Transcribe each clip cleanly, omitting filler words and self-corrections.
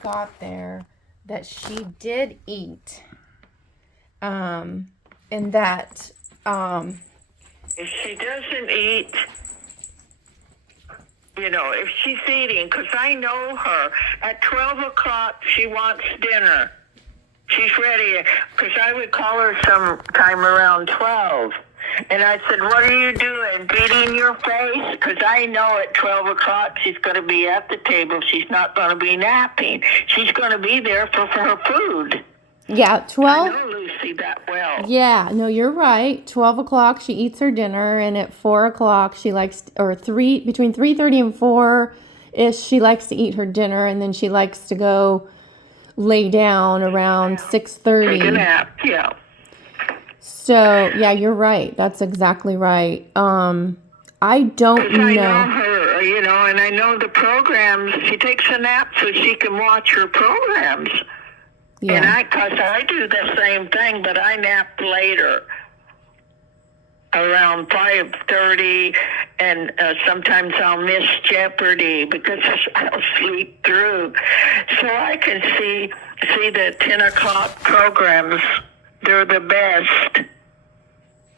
got there that she did eat, and that, If she doesn't eat, if she's eating, because I know her, at 12 o'clock she wants dinner. She's ready, because I would call her sometime around 12. And I said, what are you doing? Beating your face? Because I know at 12 o'clock she's going to be at the table. She's not going to be napping. She's going to be there for her food. yeah, I 12. know Lucy that well. Yeah, no, you're right. 12 o'clock, she eats her dinner, and at 4 o'clock, she likes, or between 3:30 and 4 ish, she likes to eat her dinner, and then she likes to go lay down around Take a 6:30. nap, yeah. So, yeah, you're right. That's exactly right. I don't Because I know know. her, and I know the programs. She takes a nap so she can watch her programs. And Yeah. because I do the same thing, but I nap later, around 5:30, and sometimes I'll miss Jeopardy because I'll sleep through. So I can see the 10 o'clock programs. They're the best.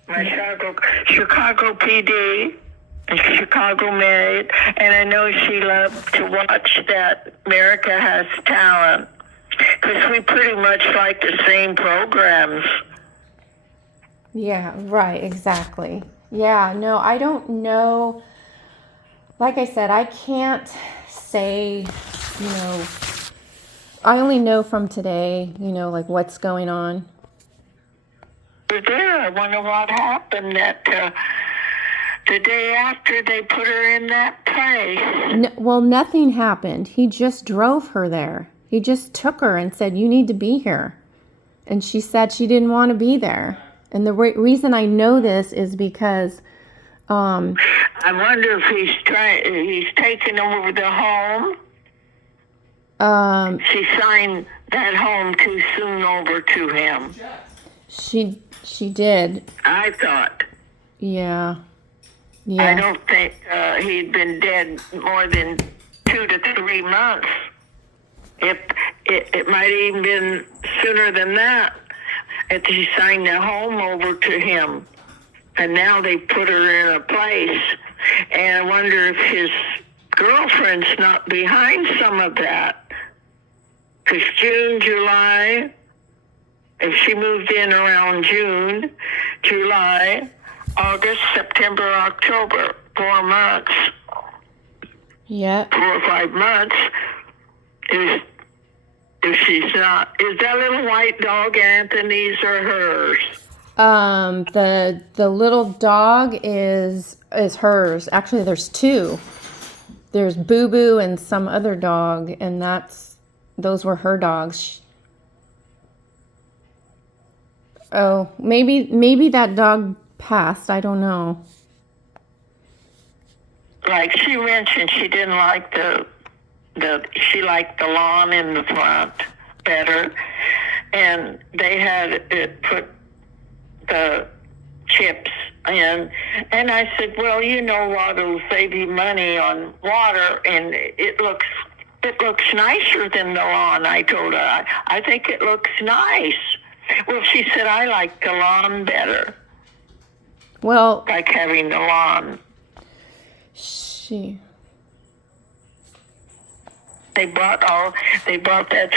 My Chicago PD, and Chicago Married, and I know she loved to watch that America Has Talent, because we pretty much like the same programs. Yeah, right, exactly. Yeah, no, I don't know. Like I said, I can't say, you know, I only know from today, like what's going on. There, I wonder what happened that the day after they put her in that place. Well, nothing happened. He just drove her there. He just took her and said, "You need to be here." And she said she didn't want to be there. And the reason I know this is because, I wonder if he's taking over the home. She signed that home too soon over to him. she did. I thought. Yeah. I Yeah. don't think he'd been dead more than 2 to 3 months. If it might even been sooner than that. If he signed the home over to him, and now they put her in a place. And I wonder if his girlfriend's not behind some of that. Because June, July, if she moved in around June, July, August, September, October, 4 months, Yeah. 4 or 5 months, if she's not, is that little white dog Anthony's or hers? The little dog is hers. Actually, there's two. There's Boo Boo and some other dog, and those were her dogs. Oh, maybe that dog passed. I don't know. Like she mentioned, she didn't like she liked the lawn in the front better, and they had it put the chips in, and I said, well, you know what, it'll save you money on water, and it looks nicer than the lawn. I told her, I think it looks nice. Well, she said, I like the lawn better. Well, Like having the lawn. They bought that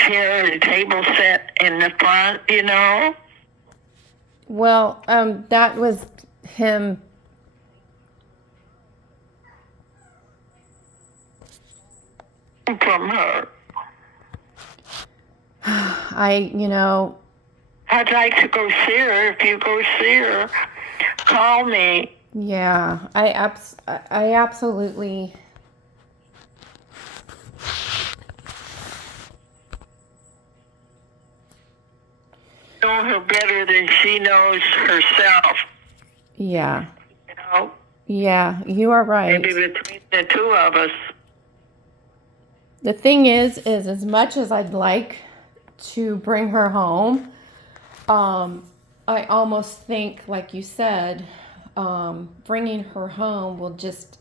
chair and table set in the front, Well, that was him. From her. I'd like to go see her. If you go see her, call me. Yeah, I absolutely. Know her better than she knows herself. Yeah. Yeah, you are right. Maybe between the two of us. The thing is as much as I'd like to bring her home, I almost think, like you said, bringing her home will just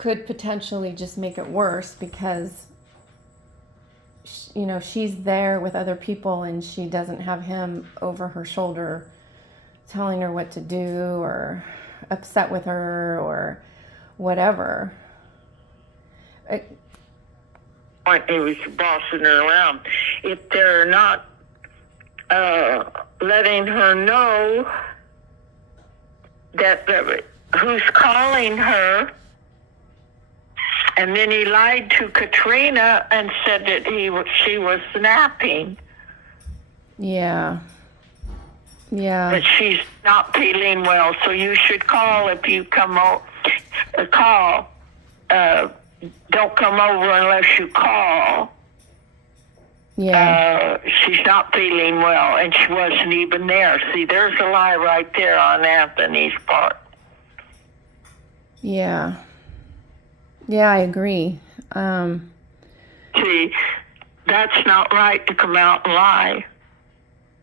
could potentially just make it worse because, she's there with other people and she doesn't have him over her shoulder telling her what to do or upset with her or whatever. He was bossing her around. If they're not letting her know that who's calling her, and then he lied to Katrina and said that she was napping. Yeah. But she's not feeling well, so you should call if you come out. Call. Don't come over unless you call. Yeah. She's not feeling well, and she wasn't even there. See, there's a lie right there on Anthony's part. Yeah. Yeah, I agree. See, that's not right to come out and lie.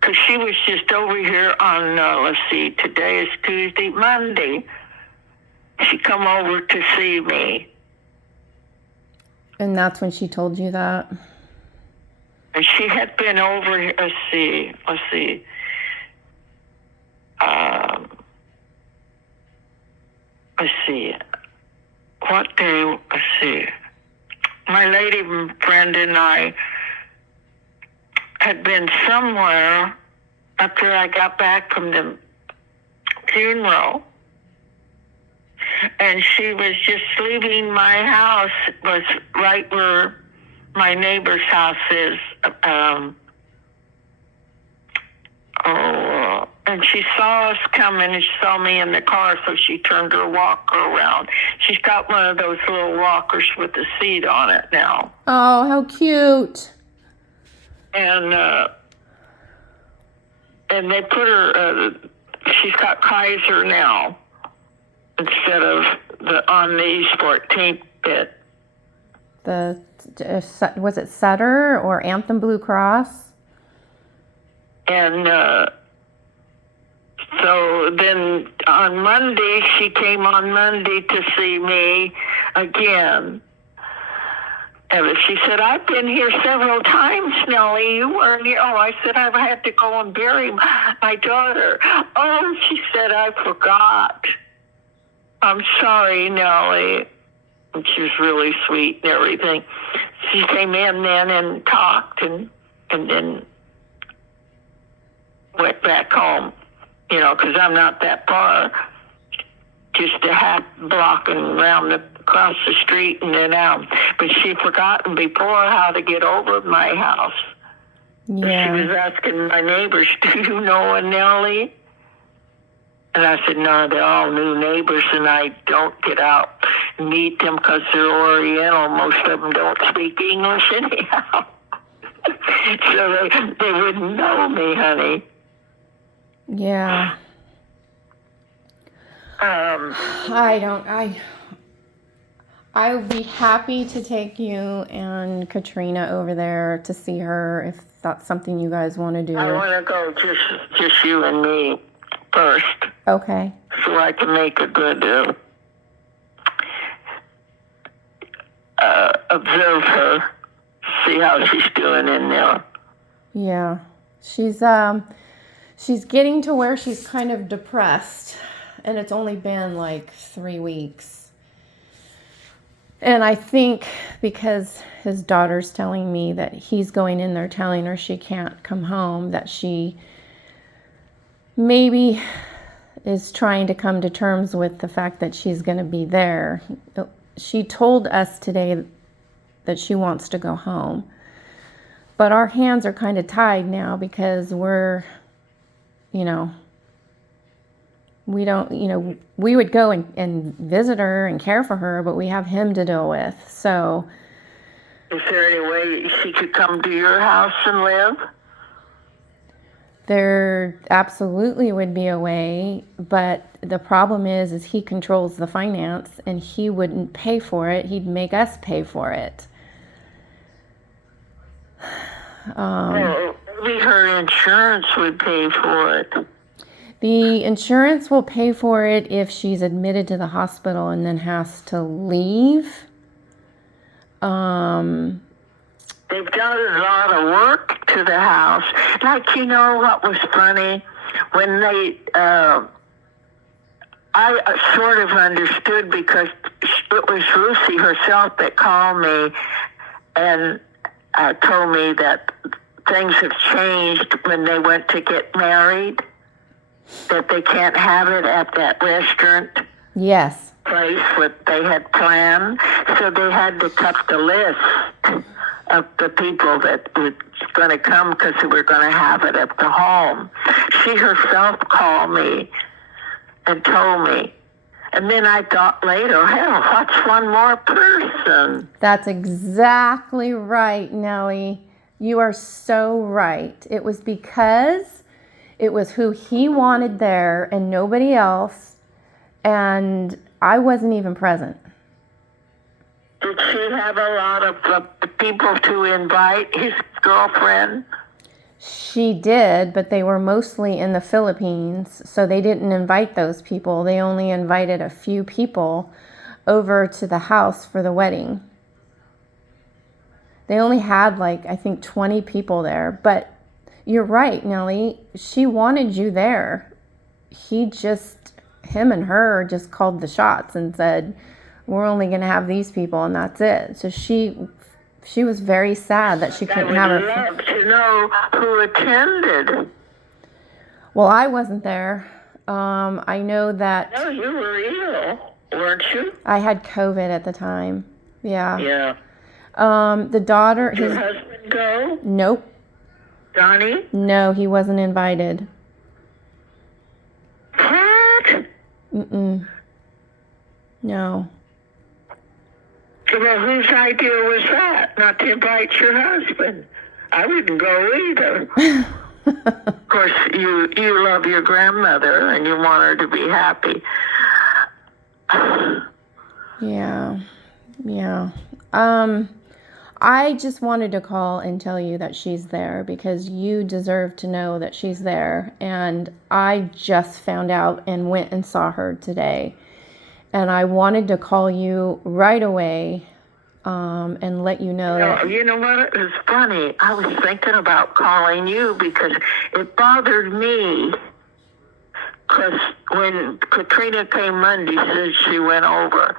Because she was just over here on, let's see, today is Tuesday, Monday. She come over to see me. And that's when she told you that? And she had been over here, let's see. What day, let's see. My lady friend and I had been somewhere after I got back from the funeral. And she was just leaving my house. It was right where my neighbor's house is. And she saw us coming and she saw me in the car, so she turned her walker around. She's got one of those little walkers with a seat on it now. Oh, how cute. And they put her, she's got Kaiser now instead of on the East 14th bit. Was it Sutter or Anthem Blue Cross? And so then on Monday, she came on Monday to see me again. And she said, I've been here several times, Nellie. You weren't here. Oh, I said, I had to go and bury my daughter. Oh, she said, I forgot. I'm sorry, Nellie. And she was really sweet and everything. She came in then and talked and then went back home, because I'm not that far. Just a half block and across the street and then out. But she'd forgotten before how to get over my house. Yeah. She was asking my neighbors, do you know a Nellie? And I said, no, they're all new neighbors, and I don't get out and meet them because they're Oriental. Most of them don't speak English anyhow. So they wouldn't know me, honey. Yeah. I would be happy to take you and Katrina over there to see her if that's something you guys want to do. I want to go just you and me first. Okay. So I can make a good observe her, see how she's doing in there. Yeah. She's getting to where she's kind of depressed, and it's only been like 3 weeks. And I think because his daughter's telling me that he's going in there telling her she can't come home, that she maybe is trying to come to terms with the fact that she's going to be there. She told us today that she wants to go home. But our hands are kind of tied now because we're, we don't, we would go and visit her and care for her, but we have him to deal with. So, is there any way she could come to your house and live? There absolutely would be a way, but the problem is he controls the finance and he wouldn't pay for it. He'd make us pay for it. Well, maybe her insurance would pay for it. The insurance will pay for it if she's admitted to the hospital and then has to leave. They've done a lot of work to the house. Like, you know what was funny? When they, I sort of understood because it was Lucy herself that called me and told me that things have changed when they went to get married, that they can't have it at that restaurant Yes. place what they had planned. So they had to cut the list of the people that was going to come because we were going to have it at the home. She herself called me and told me. And then I thought later, hell, what's one more person? That's exactly right, Nellie. You are so right. It was because it was who he wanted there and nobody else. And I wasn't even present. Did she have a lot of people to invite, his girlfriend? She did, but they were mostly in the Philippines, so they didn't invite those people. They only invited a few people over to the house for the wedding. They only had I think 20 people there. But you're right, Nellie. She wanted you there. Him and her just called the shots and said, we're only going to have these people and that's it. So she was very sad that she couldn't have her. I would love to know who attended. Well, I wasn't there. I know that. No, you were ill, weren't you? I had COVID at the time. Yeah. Yeah. The daughter. Did your husband go? Nope. Donnie? No, he wasn't invited. What? No. Well, whose idea was that? Not to invite your husband? I wouldn't go either. Of course, you love your grandmother and you want her to be happy. Yeah. I just wanted to call and tell you that she's there because you deserve to know that she's there. And I just found out and went and saw her today. And I wanted to call you right away and let you know that. You know what? It was funny. I was thinking about calling you because it bothered me. Because when Katrina came Monday, said she went over,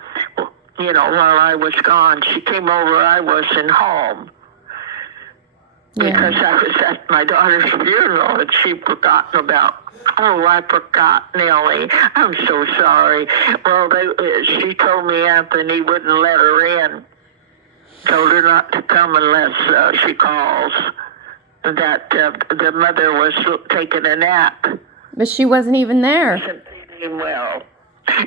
while I was gone. She came over, I wasn't home. Because I was at my daughter's funeral and she'd forgotten about. Oh, I forgot, Nellie. I'm so sorry. Well, she told me Anthony wouldn't let her in. Told her not to come unless she calls. That the mother was taking a nap. But she wasn't even there. Wasn't feeling well.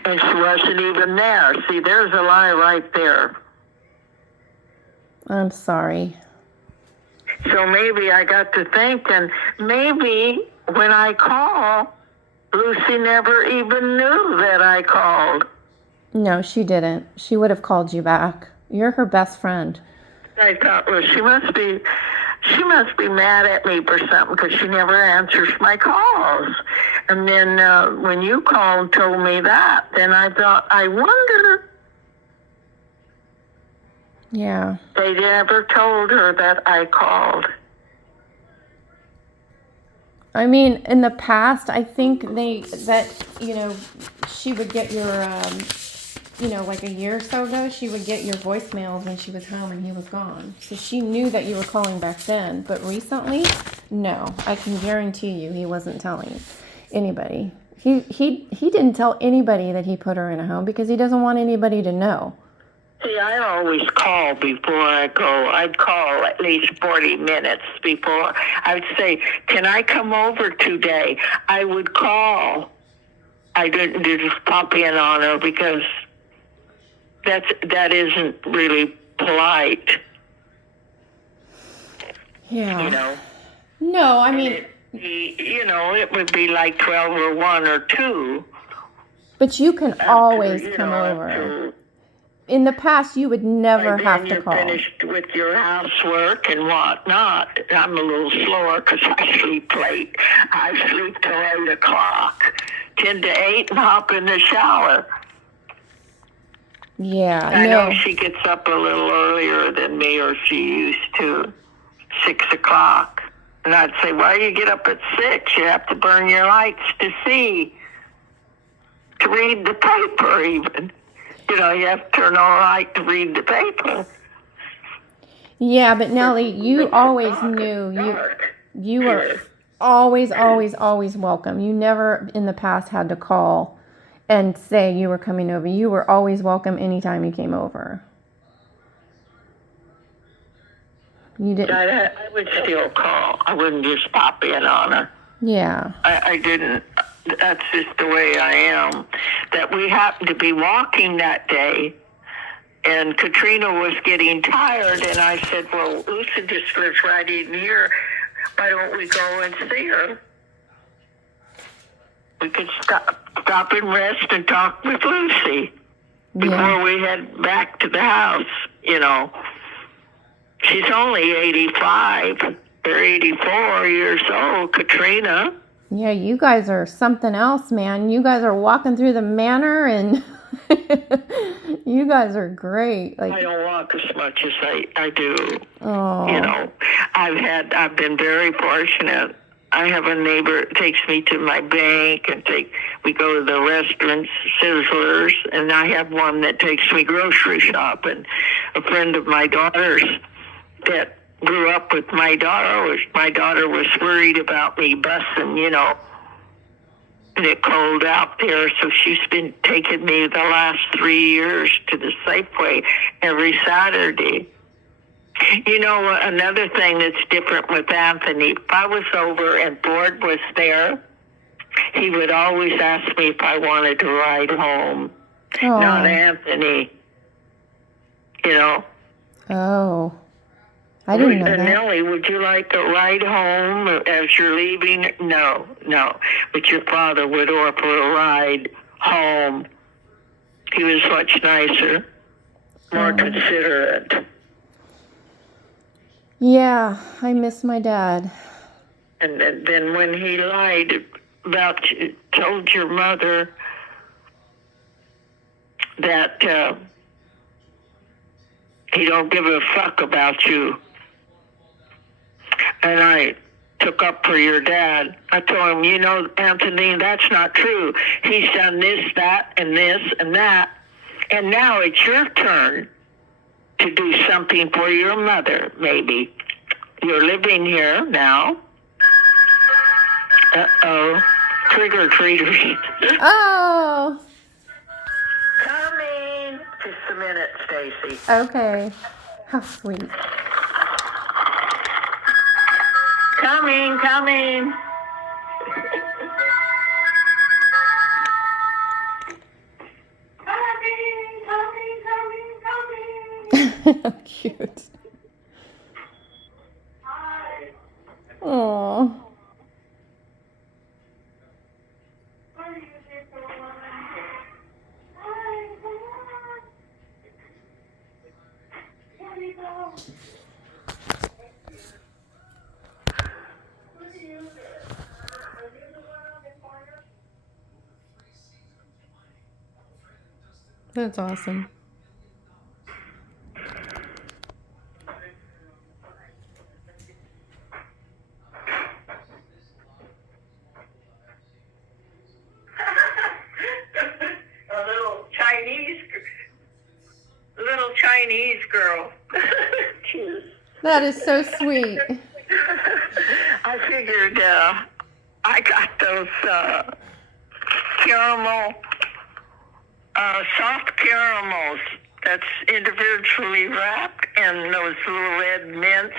And she wasn't even there. See, there's a lie right there. I'm sorry. So maybe I got to thinking, maybe when I call, Lucy never even knew that I called. No, she didn't. She would have called you back. You're her best friend. I thought, well, she must be mad at me for something because she never answers my calls. And then when you called and told me that, then I thought, I wonder. Yeah. They never told her that I called. I mean, in the past, I think she would get your, like a year or so ago, she would get your voicemails when she was home and he was gone. So she knew that you were calling back then. But recently, no. I can guarantee you he wasn't telling anybody. He didn't tell anybody that he put her in a home because he doesn't want anybody to know. See, I always call before I go. I'd call at least 40 minutes before. I'd say, can I come over today? I would call. I didn't just pop in on her because that isn't really polite. Yeah. No, I mean... It would be like 12 or 1 or 2. But you can always come over. in the past, you would never By have then to you're call. finished with your housework and whatnot. I'm a little slower because I sleep late. I sleep till 8 o'clock, 10 to 8, and hop in the shower. Yeah, I know no. she gets up a little earlier than me, or she used to, 6 o'clock. And I'd say, why do you get up at 6? You have to burn your lights to see, to read the paper even. You know, you have to turn on a light to read the paper. Yeah, but Nellie, you always knew you were always, always, always welcome. You never in the past had to call and say you were coming over. You were always welcome anytime you came over. You didn't. I would still call. I wouldn't just pop in on her. Yeah. I didn't. That's just the way I am. That we happened to be walking that day, and Katrina was getting tired, and I said, well, Lucy just lives right in here. Why don't we go and see her? We could stop and rest and talk with Lucy before we head back to the house, you know. She's only 85 or 84 years old, Katrina. Yeah, you guys are something else, man. You guys are walking through the manor, and you guys are great. Like, I don't walk as much as I do. oh. You know, I've been very fortunate. I have a neighbor that takes me to my bank, and we go to the restaurants, Sizzlers, and I have one that takes me grocery shopping. A friend of my daughter's that grew up with my daughter was worried about me busing, you know, and it cold out there, so she's been taking me the last 3 years to the Safeway every Saturday. You know, another thing that's different with Anthony, if I was over and Ford was there, he would always ask me if I wanted to ride home. Oh. Not Anthony, you know. Oh. I didn't know that. Nellie, would you like a ride home as you're leaving? No. But your father would offer a ride home. He was much nicer, more considerate. Yeah, I miss my dad. And then when he lied about you, told your mother that he don't give a fuck about you. And I took up for your dad. I told him, you know, Anthony, that's not true. He's done this, that, and this, and that. And now it's your turn to do something for your mother, maybe. You're living here now. Uh-oh. Trick-or-treaters. Oh. Coming. Just a minute, Stacy. Okay. How sweet. Coming. Cute. Oh. That's awesome. Little Chinese girl. That is so sweet. I figured I got those caramel, soft caramels that's individually wrapped, and those little red mints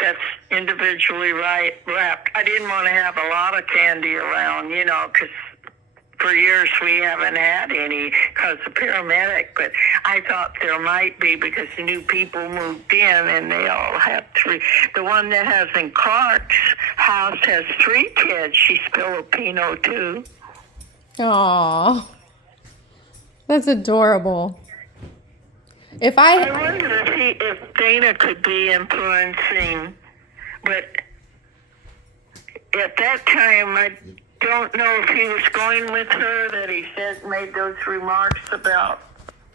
that's individually wrapped. I didn't want to have a lot of candy around, you know, because for years we haven't had any because of paramedic, but I thought there might be because new people moved in and they all have 3. The one that has in Clark's house has 3 kids. She's Filipino too. Aw. That's adorable. If I I, wonder if Dana could be influencing, but at that time, I don't know if he was going with her, that he said made those remarks about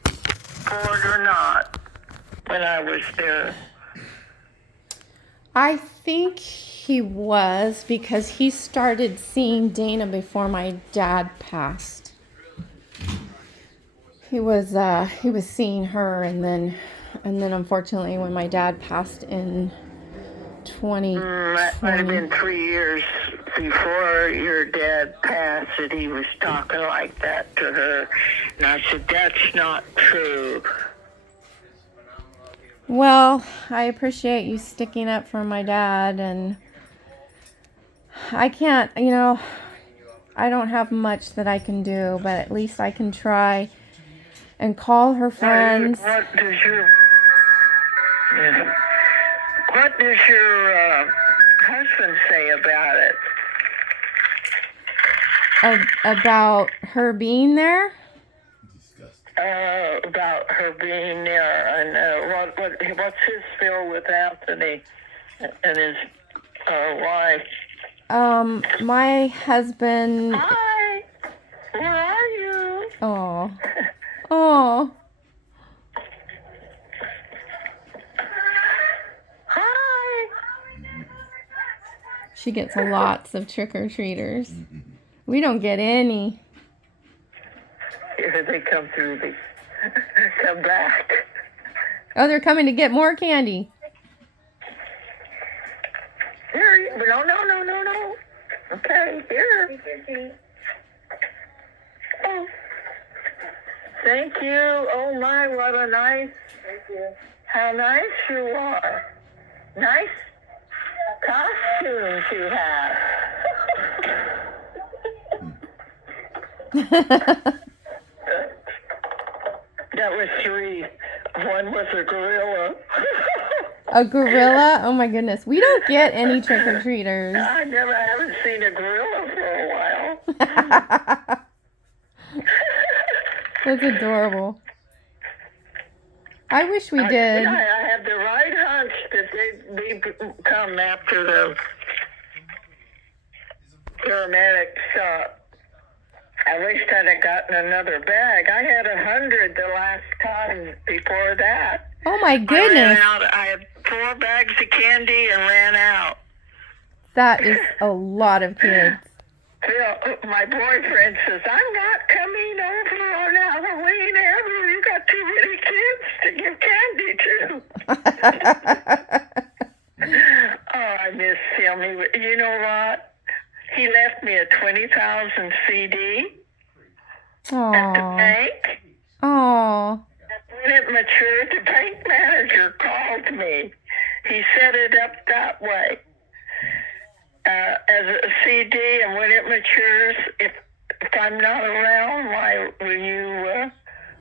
Ford or not when I was there. I think he was, because he started seeing Dana before my dad passed. He was seeing her, and then unfortunately when my dad passed in That might have 2020. been 3 years before your dad passed that he was talking like that to her. And I said, that's not true. Well, I appreciate you sticking up for my dad, and I can't, I don't have much that I can do, but at least I can try and call her friends. What does your husband say about it? About her being there? About her being there, and what's his feel with Anthony and his wife? My husband. Hi, where are you? Oh. Oh. Hi. She gets lots of trick-or-treaters. We don't get any. Here they come through the come back. Oh, they're coming to get more candy. Here, no. Okay, here. Oh, thank you. Oh my, what a nice. Thank you. How nice you are. Nice costumes you have. That was 3. One was a gorilla. A gorilla? Oh my goodness. We don't get any trick-or-treaters. I haven't seen a gorilla for a while. That's adorable. I wish we did. I have the right hunch that they'd come after the paramedic shot. I wish I'd have gotten another bag. I had 100 the last time before that. Oh my goodness. I had 4 bags of candy and ran out. That is a lot of kids. My boyfriend says, I'm not coming over on Halloween ever. You got too many kids to give candy to. Oh, I miss him. You know what? He left me a 20,000 CD at the bank. Oh. When it matured, the bank manager called me. He set it up that way. As a CD, and when it matures, if I'm not around, why will you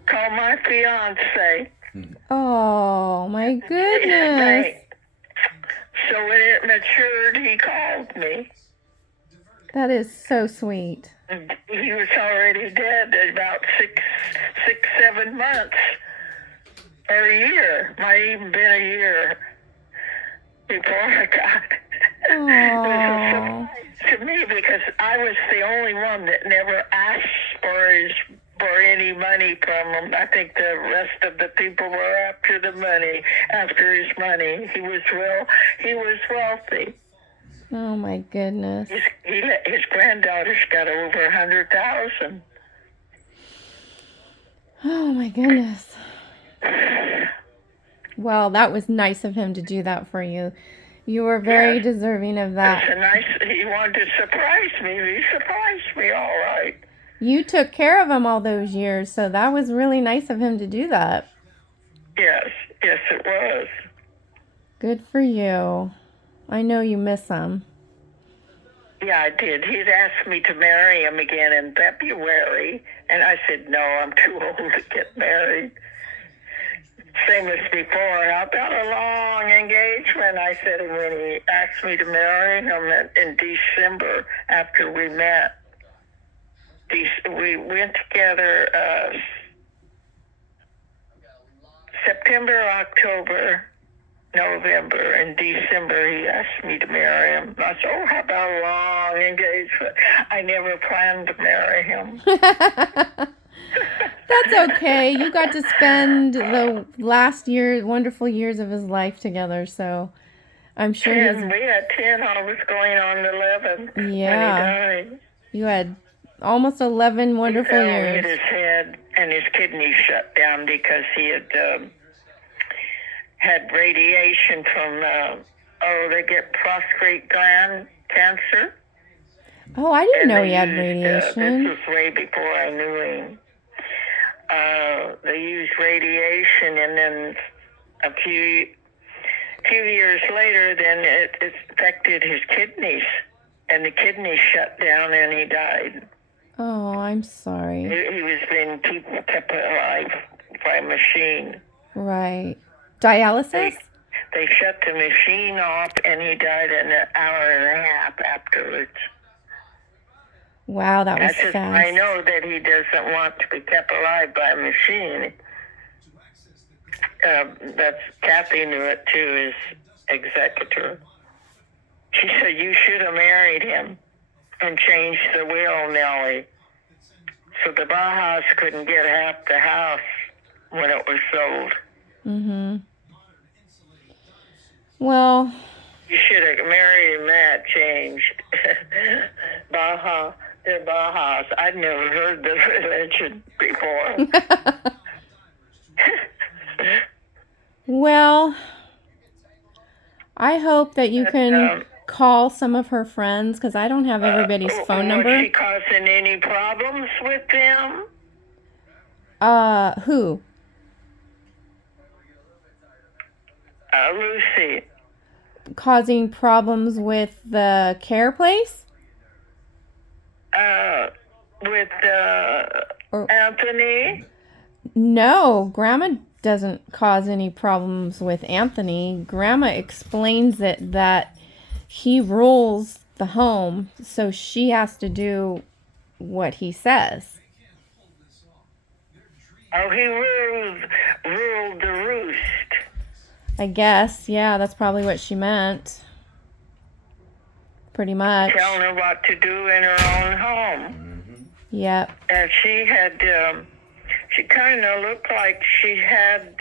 call my fiance? Oh my goodness. So when it matured, he called me. That is so sweet. He was already dead at about 7 months, or a year. Might even been a year before I got. It was a surprise to me because I was the only one that never asked for any money from him. I think the rest of the people were after his money. He was wealthy. Oh my goodness. His granddaughter's got over 100,000. Oh my goodness. Well, that was nice of him to do that for you. You were very deserving of that. He wanted to surprise me. He surprised me all right. You took care of him all those years, so that was really nice of him to do that. Yes, it was. Good for you. I know you miss him. Yeah, I did. He'd asked me to marry him again in February, and I said, no, I'm too old to get married. Same as before. How about a long engagement? I said when he asked me to marry him in December after we met. We went together September, October, November, and December, he asked me to marry him. I said, oh, how about a long engagement? I never planned to marry him. That's okay. You got to spend the last wonderful years of his life together, so I'm sure 10. We had 10. I was going on 11 when he died. You had almost 11 wonderful He years. hit his head, and his kidneys shut down because he had radiation from, they get prostate gland cancer. Oh, I didn't know he had This radiation. was way before I knew him. They used radiation, and then a few years later, then it affected his kidneys, and the kidneys shut down, and he died. Oh, I'm sorry. He was being kept alive by a machine. Right. Dialysis? They shut the machine off, and he died in an hour and a half afterwards. Wow, that was fast. I know that he doesn't want to be kept alive by a machine. That's Kathy knew it too, his executor. She said, you should have married him and changed the will, Nellie. So the Bajas couldn't get half the house when it was sold. Mm-hmm. Well, you should have married him. That changed. They're Bajas. I'd never heard the religion before. Well, I hope that you can call some of her friends, because I don't have everybody's phone number. Was she causing any problems with them? Who? Lucy. Causing problems with the care place? With Anthony? No, Grandma doesn't cause any problems with Anthony. Grandma explains it that he rules the home, so she has to do what he says. Oh, he ruled the roost. I guess, yeah, that's probably what she meant. Pretty much. Telling her what to do in her own home. Mm-hmm. Yep. And she had, she kind of looked like she had,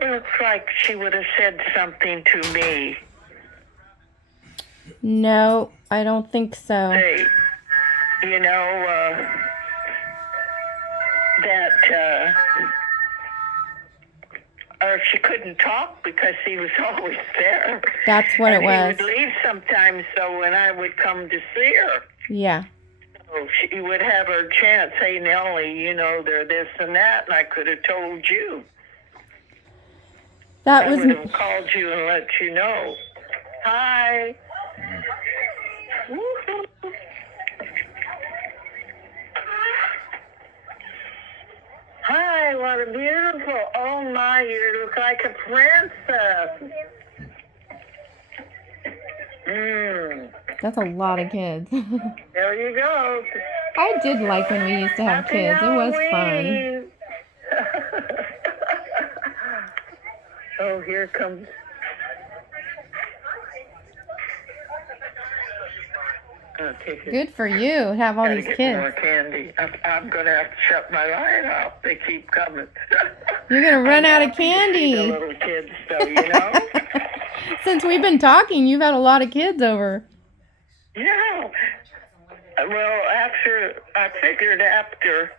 looks like she would have said something to me. No, I don't think so. Hey, you know, that, or she couldn't talk because he was always there. That's what it was. He would leave sometimes, so when I would come to see her. Yeah. So she would have her chance. Hey, Nellie, you know, they're this and that, and I could have told you. I would have called you and let you know. Hi. Woo-hoo. Hi, what a beautiful, oh my, you look like a princess. That's a lot of kids. There you go. I did like when we used to have Happy kids. Halloween. It was fun. Oh, here comes. Good for you, have all these Get kids. more candy. I'm going to have to shut my light off. They keep coming. You're going to run out of The candy. little kids, though, you know? Since we've been talking, you've had a lot of kids over. Yeah. Well, I figured after,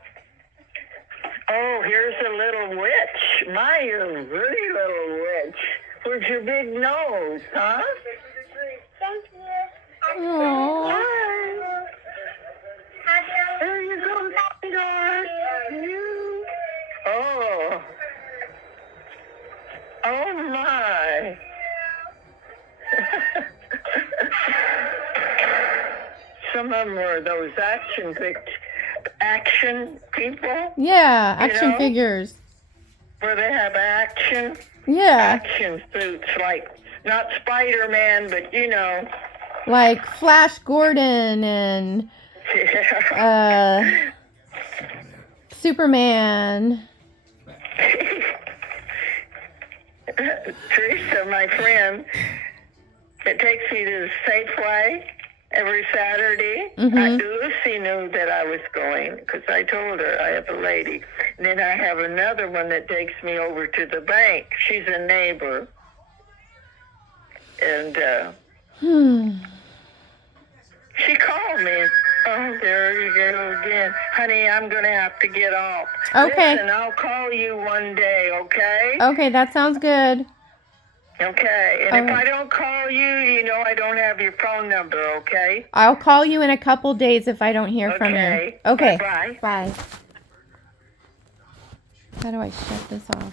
oh, here's a little witch. My, you're a pretty little witch. Where's your big nose, huh? Thank you. Aww. Hi. There you go, sweetheart. You. Oh. Oh, my. Some of them were those action people. Yeah, action know? figures. Where they have action. Yeah, Action suits, like, not Spider-Man, but, you know. like Flash Gordon and Yeah. Superman. Teresa, my friend, that takes me to the Safeway every Saturday. Lucy knew that I was going because I told her I have a lady. And then I have another one that takes me over to the bank. She's a neighbor. And she called me. Oh, there you go again. Honey, I'm going to have to get off. Okay. Listen, I'll call you one day, okay? Okay, that sounds good. Okay. And if Okay. I don't call you, you know I don't have your phone number, okay? I'll call you in a couple days if I don't hear from you. Okay. Okay. Bye-bye. Bye. How do I shut this off?